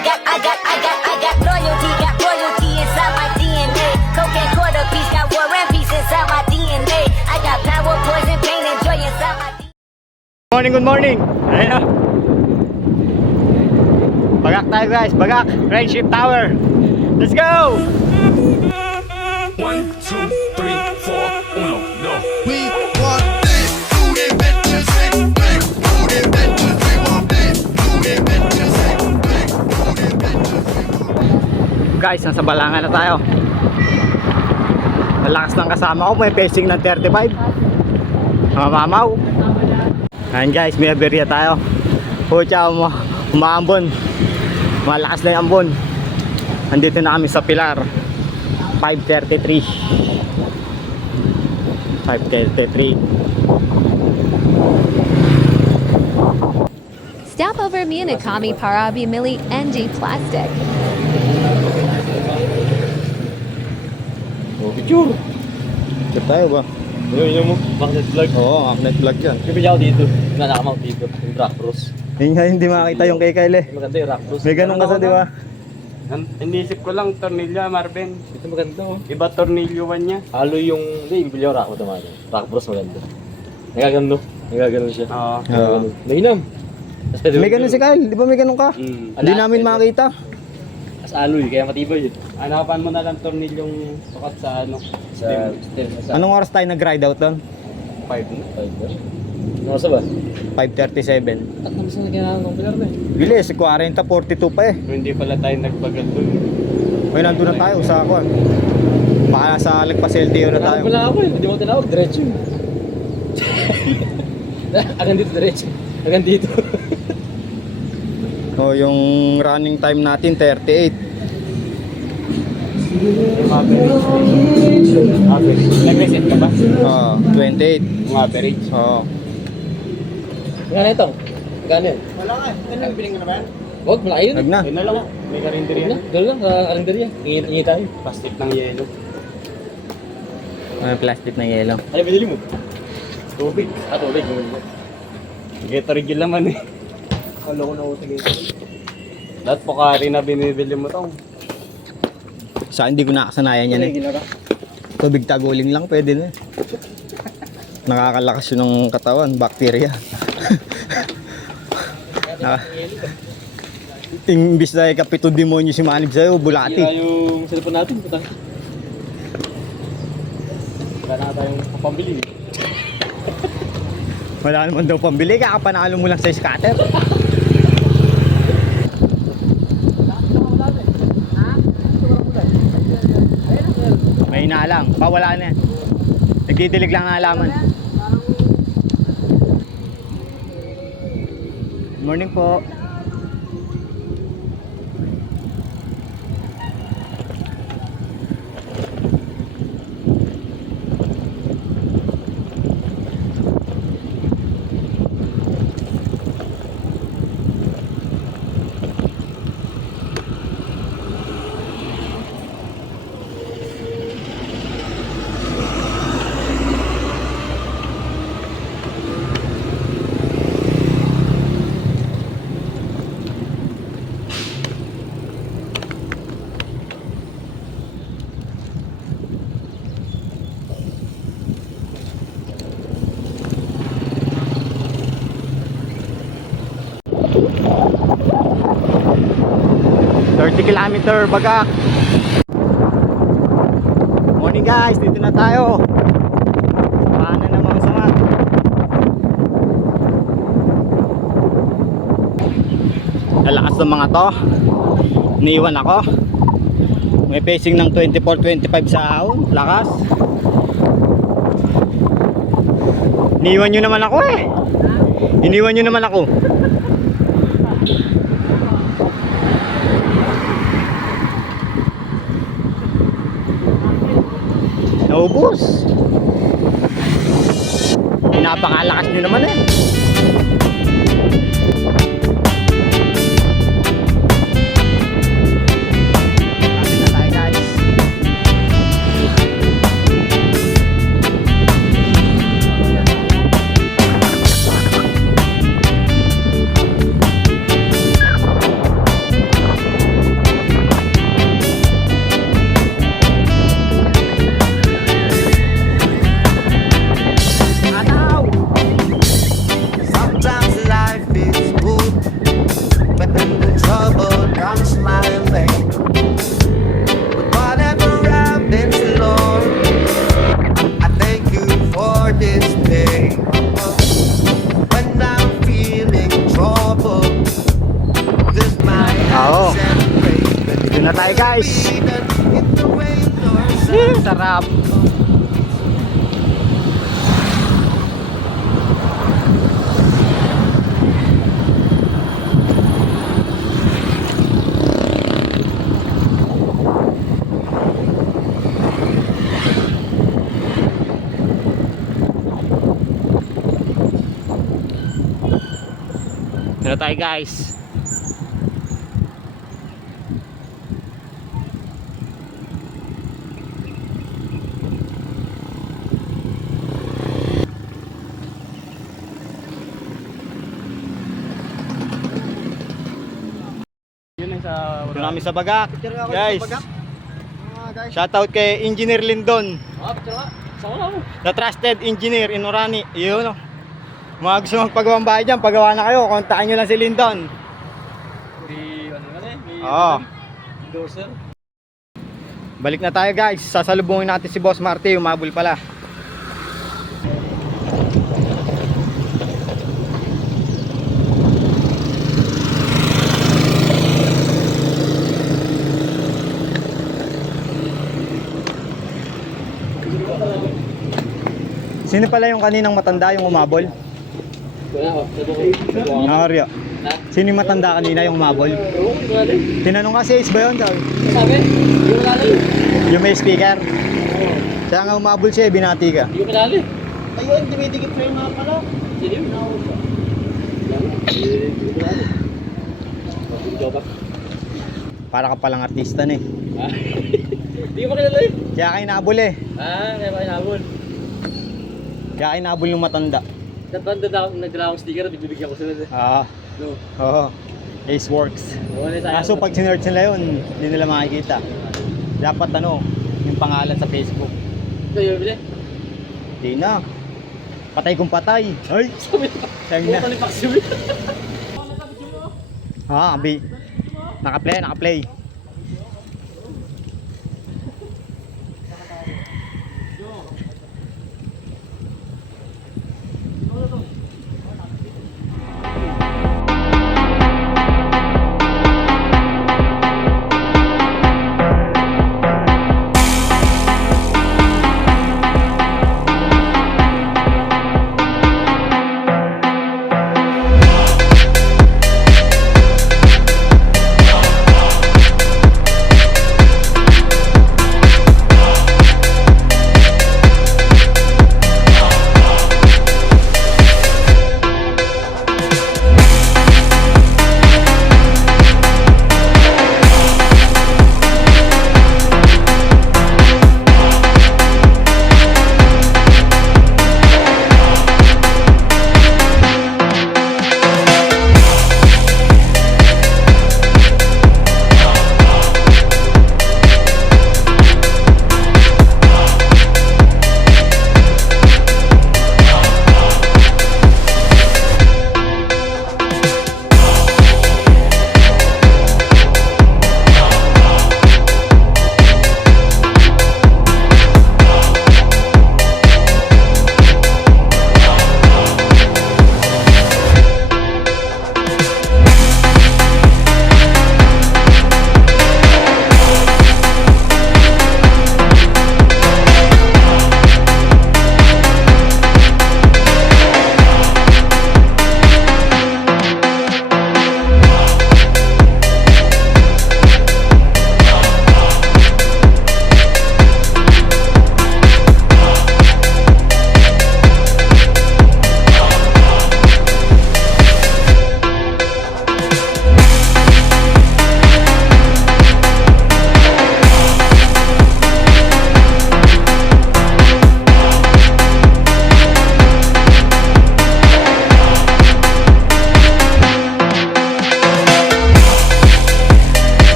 got loyalty, got royalty inside my DNA. Cocaine quarter piece, got war and peace inside my DNA. I got power, poison, pain, and joy inside my DNA. Good morning. Ayun na. Bagak tayo guys, bagak. Friendship Tower. Let's go! 1, 2, 3, 4, 1, no. We want this, do the bitches sing, bang, do the bitches, we want this, do the bitches sing, bang, do the bitches, we want. Guys, nasa Balangan na tayo. Malakas ng kasama ko, may pacing ng 35. Mga mamaw. Ayan guys, may aberya tayo. Pucha, umaambon. Malakas na yung ambon. Nandito na kami sa Pilar. 5:33. 5:33. Stop over me in a kami para bumili NG plastic. Oh, picture. Dito tayo ba? Yun mo, magnet vlog. Oo, magnet vlog yan. Kaya ako dito, na nakamount dito, yung rock cross. Yun nga, hindi makita yung kay Kyle eh. Maganda yung rock cross. May ganun kasi di ba? Inisip ko lang, tornilyo, Marvin. Ito maganda oh. Iba tornilyo niya. Halo yung, hindi, bibili ako rock mo tama. Rock cross maganda. Nagagano, nagagano siya. Oo. Oo. Nainam. May ganun si Kyle, di ba may ganun ka? Hindi namin makita. As aloy, kaya matibay yun. Hanapan mo na lang tornilyong sukat sa ano. Sa stem. Sa Anong oras tayo nag-ride out doon? 5 na. 5 ba? Ano sa ba? 5:37. At naman sa kailangan ng pilar na eh. Bilis, 40-42 pa eh. Pero hindi pala tayo nagbagal doon. May nandun na tayo sa ako. Baka nasa Lagpas LTO na tayo. Wala ako eh, hindi mo tinawag, diretso yun. Hanggang dito, diretso. Hanggang dito. O yung running time natin 38. Yung average. Average. Nag-reset ka ba? 28. Yung average. Oo. Gano'n ito? Gano'n yun? Wala ka. Ano biling ka na ba yan? Huwag, malaki yun. Nag na. Yun na lang. May karinderi Huwag na, yan. doon lang, sa kalendarya. Hingi tayo. Plastic ng yelo. May plastic na yelo. Ano binili mo? Tubig. Tubig. Gatorade yun naman eh. Kalo ko na ako sa Gatorade. Lahat Pocari na binibili mo tong. Sa hindi ko nakasanayan yan eh. Tubig taguling lang pwede na. Nakakalakas yun ng katawan, bacteria. Imbis na kapito demonyo si Manib sa'yo, bulati. Kaya yung cellphone natin, putang. Wala na tayong pambili. Wala naman daw pambili, kakapanalo mo lang sa scatter. May na lang, pawala na yan. Nagdidilig lang ang halaman. Morning po. Kilometer Bagak. Morning guys, dito na tayo. Samahan na mga samat. Lalakas ng mga to. Iniwan ako. May pacing ng 24-25 sa ahon. Lakas. Iniwan nyo naman ako eh. Iniwan nyo naman ako. Naubos. Napakalakas nyo naman eh. Oo. Dito na tayo guys. Sarap. Dito na tayo guys. Ito namin sa Bagak. Guys, shoutout kay Engineer Lindon, Ah, picture nga. Saan ko na? the trusted engineer in Orani. Yun, oh. Mga gusto magpagawang bahay dyan, pagawa na kayo, kontakin nyo lang si Lindon. May ano naman eh. May Oo. endorser. Balik na tayo guys, sasalubungin natin si Boss Marty, umabol pala. Sino pala yung kaninang matanda yung umabol? Wala ko. Sabi ko. Arya. Sino yung matanda kanina yung umabol? Oo, wala din. Tinanong nga si Ace ba yun? Sabi, Sabi? Hindi ko kilala eh. yung may speaker. Oo. Kaya nga umabol siya, binati ka. Hindi ko kilala eh. Ayun, dumidikit pa yung mga pala. Sino yun? Hindi ko kilala. Video ba? Para ka palang artista na eh. Ah. Hindi ko kilala eh. Kaya kayo nabol eh. Ah, kaya ba inabol? Kaya kayo nabol yung matanda. Nagdala akong sticker at bibigyan ko sila. Ah, No. oo. Ace Works. Kaso pag sinerch nila yun, hindi nila makikita. Dapat ano, yung pangalan sa Facebook. Ito yun, bili. Hindi na. Patay kung patay. Ay! Sayang na. Palipak siya. Ha, abi. Naka-play, naka-play.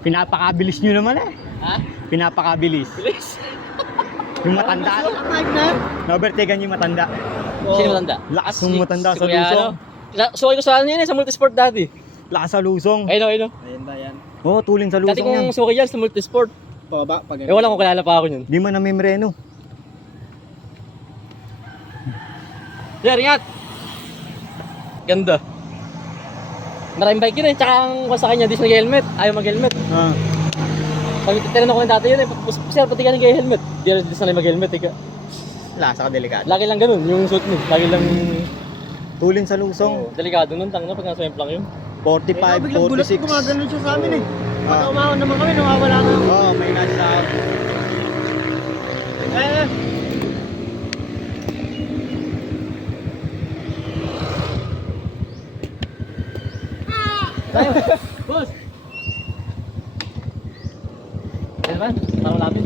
Pinapakabilis nyo naman eh. Ha? Pinapakabilis. Bilis. Yung matanda. Na-overtaken yung matanda. Sino matanda? Lakas ng matanda sa Kuya, lusong. Suway ko sa ano yun eh, sa multisport dati. Lakas sa lusong. Ayun o, ayun o. Ayan ba yan? Oo, tulin sa Dati lusong yan. kong suway yan sa multisport. Pababa, pag Eh wala kong kilala pa ako yun. Di man na may mreno. Sir, ingat! Ganda. Maraming bike yun eh, tsaka ang sa kanya, di siya nag-helmet. Ayaw mag-helmet. Ah. Pag tinanong ko ng dati yun eh, sir, pati ka nag-helmet. Di sanay mag-helmet eh. Lasa ka delikado. Lagi lang ganun, yung suit mo. Lagi lang... Tulin sa lusong. Delikado nun, tang na, pag nasa lang yun. 45, 46. Gumagano siya sa amin eh. Pag Ah. umahon naman kami, nawawala ka. Oo, may nasa. Eh, Tayo! Boss! Ano ba? Para malapit.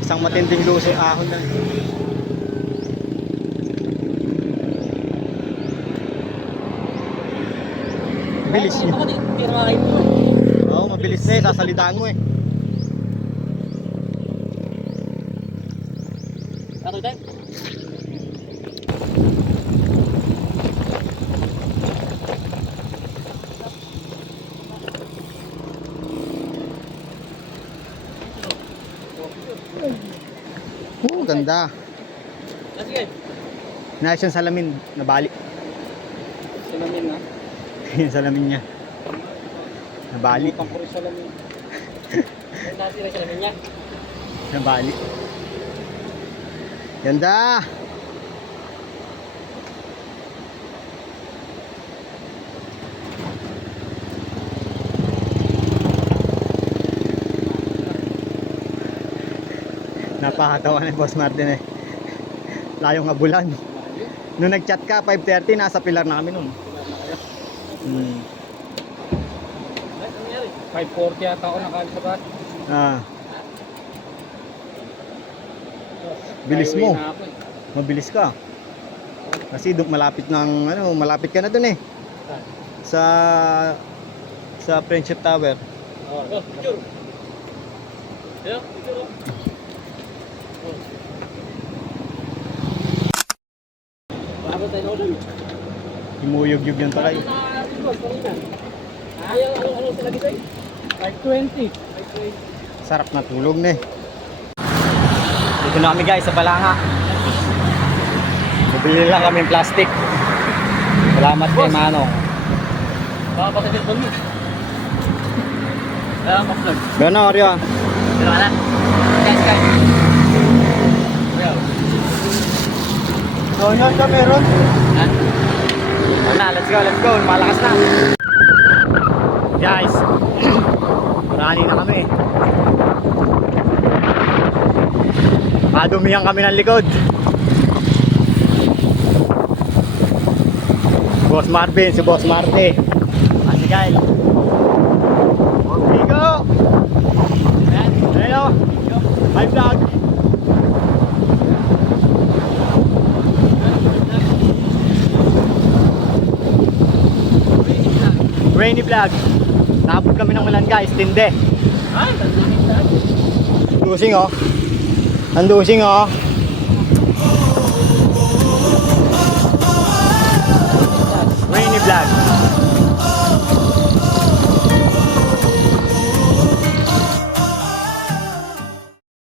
Isang matinding lusong ahon na. Bilis Ay, niya. baka di na makakain mo. Oo, mabilis na eh. Sasalitaan mo eh. Ano tayo? Oo, ganda. Sige. Nais yung salamin. Nabali. sinamin na. Yung salamin niya. Nabali. Pangkuri sa lamin. Nasira siya namin niya. Nabali. Ganda! Napakatawa ni Boss Martin eh. Layong abulan. Nung nag-chat ka, 5:30, nasa pilar na kami nun. Hmm. Ay, ano nangyari? 5:40 yata ako nakalit sa bat. Ah. Bilis mo. Na ako eh. Mabilis ka. Kasi malapit ng malapit ka na dun eh. Sa Friendship Tower. Oh, picture. Yeah, picture. Bago tayo na ulan. Imuyog-yug yung tulay. Ano sila dito eh? 5:20. Sarap na tulog na eh. Dito na kami guys sa Balanga. Bibili lang kami ng plastic. Salamat kay Manong. Baka pa sa cellphone mo. Kaya ang vlog. Gano, Arya? Pero wala. Guys, guys. Oh, yan ka meron. Ha? Na, let's go. Malakas na. Guys, marami na kami. Madumihan kami ng likod. Boss Marvin, si Boss Marte. Si Kyle. Bigo! Hello! Hi vlog! Rainy vlog. Nakapot kami ng ulan guys, tinde. Dusing oh. Ang dusing oh. Rainy vlog.